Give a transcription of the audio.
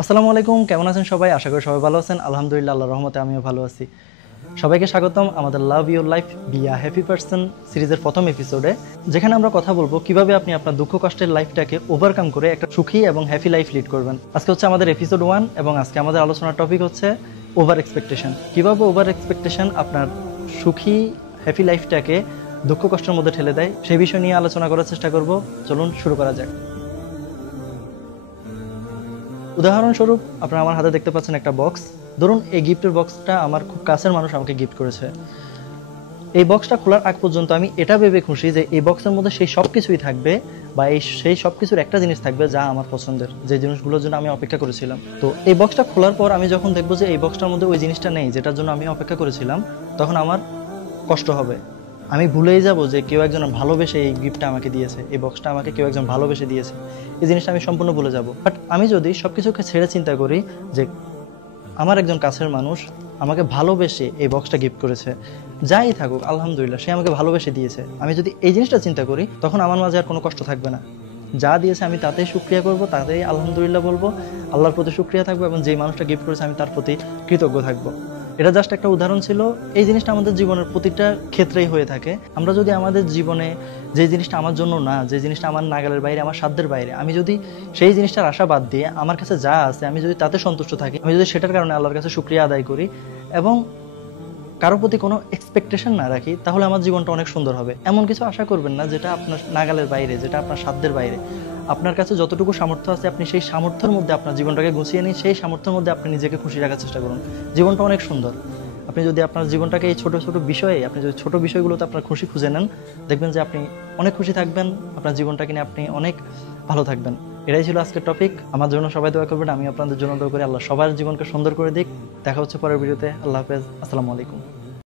আসসালামু আলাইকুম, কেমন আছেন সবাই? আশা করি সবাই ভালো আছেন। আলহামদুলিল্লাহ, আল্লাহর রহমতে আমিও ভালো আছি। সবাইকে স্বাগতম আমাদের love your life be a happy person সিরিজের প্রথম এপিসোডে, যেখানে আমরা কথা বলবো কিভাবে আপনি আপনার দুঃখ কষ্টের লাইফটাকে ওভারকাম করে একটা সুখী এবং হ্যাপি লাইফ লিড করবেন। আজকে হচ্ছে আমাদের এপিসোড 1 এবং আজকে আমাদের আলোচনার টপিক হচ্ছে ওভার এক্সপেকটেশন। কিভাবে ওভার এক্সপেকটেশন আপনার সুখী হ্যাপি লাইফটাকে দুঃখ কষ্টের মধ্যে ঠেলে দেয়, সেই বিষয় নিয়ে আলোচনা করার চেষ্টা করব। চলুন শুরু করা যাক। উদাহরণস্বরূপ আপনারা আমার হাতে দেখতে পাচ্ছেন একটা বক্স। ধরুন এই গিফটের বক্সটা আমার খুব কাছের মানুষ আমাকে গিফট করেছে। এই বক্সটা খোলার আগ পর্যন্ত আমি এটা ভেবে খুশি যে এই বক্সের মধ্যে সেই সব কিছুই থাকবে, বা সেই সব কিছুর একটা জিনিস থাকবে যা আমার পছন্দের, যে জিনিসগুলোর জন্য আমি অপেক্ষা করেছিলাম। তো এই বক্সটা খোলার পর আমি যখন দেখবো যে এই বক্সটার মধ্যে ওই জিনিসটা নেই যেটার জন্য আমি অপেক্ষা করেছিলাম, তখন আমার কষ্ট হবে। আমি ভুলেই যাব যে কেউ একজন ভালোবেসে এই গিফটটা আমাকে দিয়েছে, এই বক্সটা আমাকে কেউ একজন ভালোবেসে দিয়েছে, এই জিনিসটা আমি সম্পূর্ণ ভুলে যাব। বাট আমি যদি সবকিছুকে ছেড়ে চিন্তা করি যে আমার একজন কাছের মানুষ আমাকে ভালোবেসে এই বক্সটা গিফট করেছে, যাই থাকুক আলহামদুলিল্লাহ সে আমাকে ভালোবেসে দিয়েছে, আমি যদি এই জিনিসটা চিন্তা করি, তখন আমার মাঝে আর কোনো কষ্ট থাকবে না। যা দিয়েছে আমি তাতেই শুকরিয়া করব, তাতেই আলহামদুলিল্লাহ বলবো, আল্লাহর প্রতি শুকরিয়া থাকবো, এবং যেই মানুষটা গিফট করেছে আমি তার প্রতি কৃতজ্ঞ থাকবো। এটা জাস্ট একটা উদাহরণ ছিল। এই জিনিসটা আমাদের জীবনের প্রতিটা ক্ষেত্রেই হয়ে থাকে। আমরা যদি আমাদের জীবনে যে জিনিসটা আমার জন্য না, যে জিনিসটা আমার নাগালের বাইরে, আমার সাধ্যের বাইরে, আমি যদি সেই জিনিসটার আশা বাদ দিয়ে আমার কাছে যা আছে আমি যদি তাতে সন্তুষ্ট থাকি, আমি যদি সেটার কারণে আল্লাহর কাছে শুকরিয়া আদায় করি এবং কারোর প্রতি কোনো এক্সপেকটেশন না রাখি, তাহলে আমার জীবনটা অনেক সুন্দর হবে। এমন কিছু আশা করবেন না যেটা আপনার নাগালের বাইরে, যেটা আপনার সাধ্যের বাইরে। আপনার কাছে যতটুকু সামর্থ্য আছে আপনি সেই সামর্থ্যের মধ্যে আপনার জীবনটাকে গুছিয়ে নিন, সেই সামর্থ্যের মধ্যে আপনি নিজেকে খুশি রাখার চেষ্টা করুন। জীবনটা অনেক সুন্দর। আপনি যদি আপনার জীবনটাকে এই ছোট ছোট বিষয়ে, আপনি যদি ছোট বিষয়গুলোতে আপনার খুশি খুঁজে নেন, দেখবেন যে আপনি অনেক খুশি থাকবেন, আপনার জীবনটাকে নিয়ে আপনি অনেক ভালো থাকবেন। এটাই ছিল আজকের টপিক। আমার জন্য সবাই দোয়া করবেন, আমি আপনাদের জন্য দোয়া করি। আল্লাহ সবার জীবনকে সুন্দর করে দিক। দেখা হচ্ছে পরের ভিডিওতে। আল্লাহ হাফেজ, আসসালামু আলাইকুম।